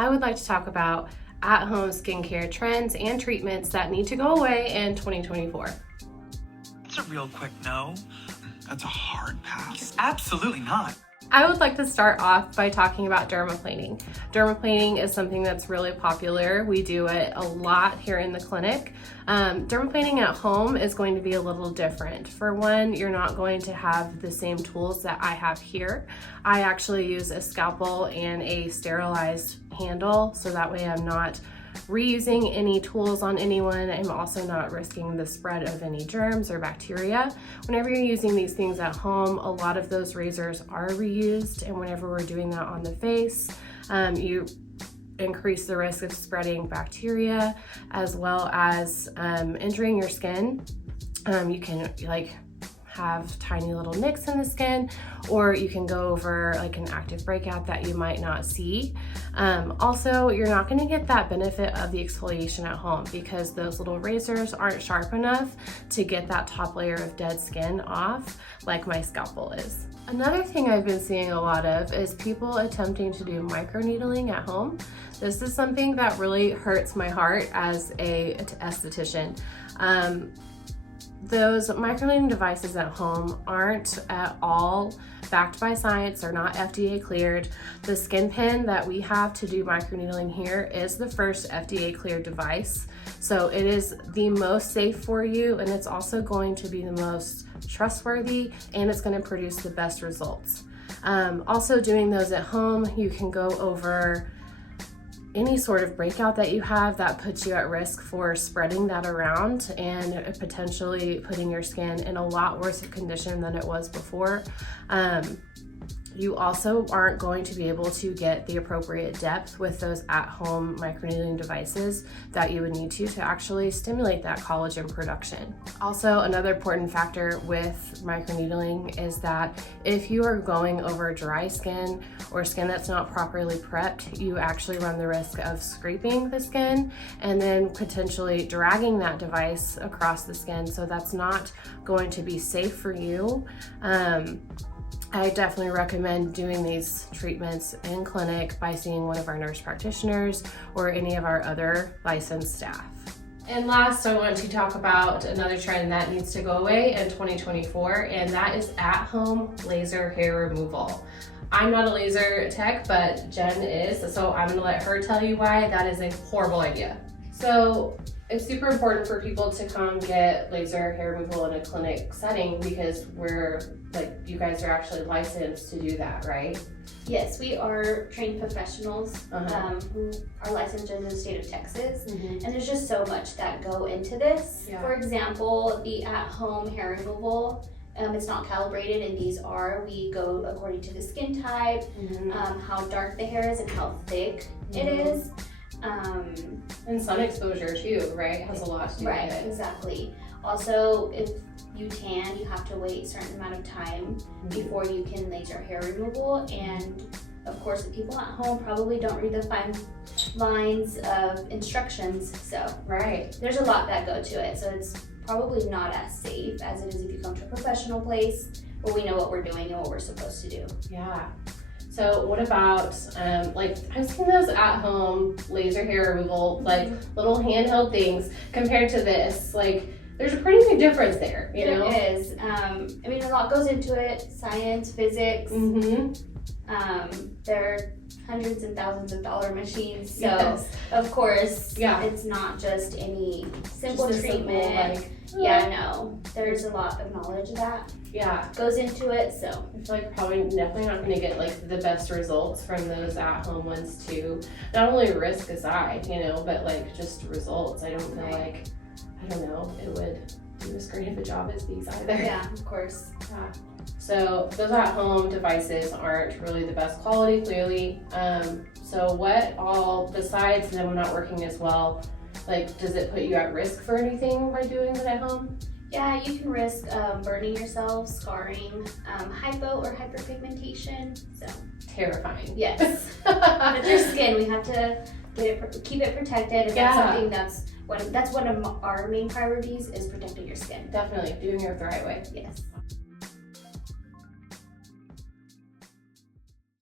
I would like to talk about at-home skincare trends and treatments that need to go away in 2024. That's a real quick no. That's a hard pass. Absolutely not. I would like to start off by talking about dermaplaning. Dermaplaning is something that's really popular. We do it a lot here in the clinic. Dermaplaning at home is going to be a little different. For one, you're not going to have the same tools that I have here. I actually use a scalpel and a sterilized handle, so that way I'm not reusing any tools on anyone. I'm also not risking the spread of any germs or bacteria. Whenever you're using these things at home, a lot of those razors are reused, and whenever we're doing that on the face, you increase the risk of spreading bacteria as well as injuring your skin. You can have tiny little nicks in the skin, or you can go over like an active breakout that you might not see. Also, you're not going to get that benefit of the exfoliation at home because those little razors aren't sharp enough to get that top layer of dead skin off like my scalpel is. Another thing I've been seeing a lot of is people attempting to do microneedling at home. This is something that really hurts my heart as a esthetician. Those microneedling devices at home aren't at all backed by science. They're not FDA cleared. The skin pen that we have to do microneedling here is the first FDA cleared device. So it is the most safe for you, and it's also going to be the most trustworthy, and it's going to produce the best results. Also, doing those at home, you can go over any sort of breakout that you have that puts you at risk for spreading that around and potentially putting your skin in a lot worse of condition than it was before. You also aren't going to be able to get the appropriate depth with those at-home microneedling devices that you would need to actually stimulate that collagen production. Also, another important factor with microneedling is that if you are going over dry skin or skin that's not properly prepped, you actually run the risk of scraping the skin and then potentially dragging that device across the skin. So that's not going to be safe for you. I definitely recommend doing these treatments in clinic by seeing one of our nurse practitioners or any of our other licensed staff. And last, I want to talk about another trend that needs to go away in 2024, and that is at-home laser hair removal. I'm not a laser tech, but Jen is, so I'm gonna let her tell you why that is a horrible idea. So it's super important for people to come get laser hair removal in a clinic setting because you guys are actually licensed to do that, right? Yes, we are trained professionals who are licensed in the state of Texas, and there's just so much that go into this. Yeah. For example, the at-home hair removal, it's not calibrated, and we go according to the skin type, how dark the hair is and how thick it is. And sun exposure too, right? Has a lot to do with it. Right, exactly. Also, if you tan, you have to wait a certain amount of time before you can laser hair removal. And of course, the people at home probably don't read the fine lines of instructions. So there's a lot that go to it. So it's probably not as safe as it is if you come to a professional place where we know what we're doing and what we're supposed to do. Yeah. So what about, I've seen those at-home laser hair removal, little handheld things compared to this. There's a pretty big difference there, you know? There is. A lot goes into it, science, physics. They're hundreds and thousands of dollar machines, so of course, it's not just any simple treatment. There's a lot of knowledge that goes into it, so I feel like definitely not going to get the best results from those at-home ones too. Not only risk aside, but just results. I don't feel it would do as great of a job as these either. Yeah, of course. Yeah. So those at-home devices aren't really the best quality, clearly. So what all, besides them not working as well, does it put you at risk for anything by doing it at home? Yeah, you can risk burning yourself, scarring, hypo or hyperpigmentation. So terrifying. Yes. With your skin, we have to keep it protected, and that's something that's one of our main priorities is protecting your skin. Definitely doing it the right way. Yes.